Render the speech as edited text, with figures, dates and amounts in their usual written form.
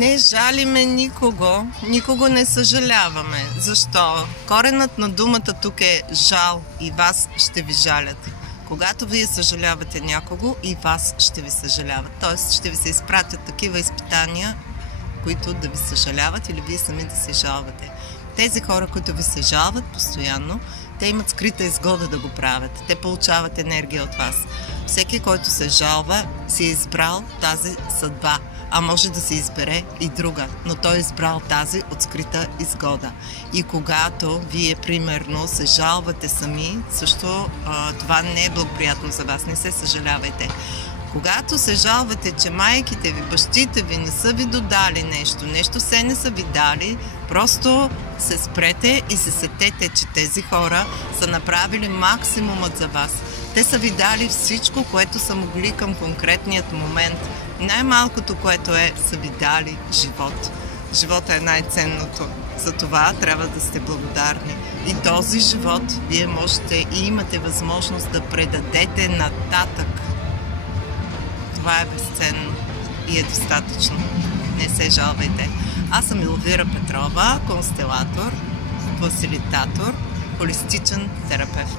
Не жалиме никого, никого не съжаляваме. Защо? Коренът на думата тук е жал и вас ще ви жалят. Когато вие съжалявате някого, и вас ще ви съжаляват. Тоест ще ви се изпратят такива изпитания, които да ви съжаляват или вие сами да се жалвате. Тези хора, които ви се жалват постоянно, те имат скрита изгода да го правят. Те получават енергия от вас. Всеки, който се жалва, си е избрал тази съдба, а може да се избере и друга, но той е избрал тази от скрита изгода. И когато вие, примерно, се жалвате сами, също това не е благоприятно за вас, не се съжалявайте. Когато се жалвате, че майките ви, бащите ви не са ви додали нещо все не са ви дали, просто се спрете и се сетете, че тези хора са направили максимумът за вас. Те са ви дали всичко, което са могли към конкретният момент. Най-малкото, което са ви дали живот. Живота е най-ценното. За това трябва да сте благодарни. И този живот вие можете и имате възможност да предадете нататък. Това е безценно и е достатъчно. Не се жалвайте. Аз съм Елвира Петрова, констелатор, фасилитатор, холистичен терапевт.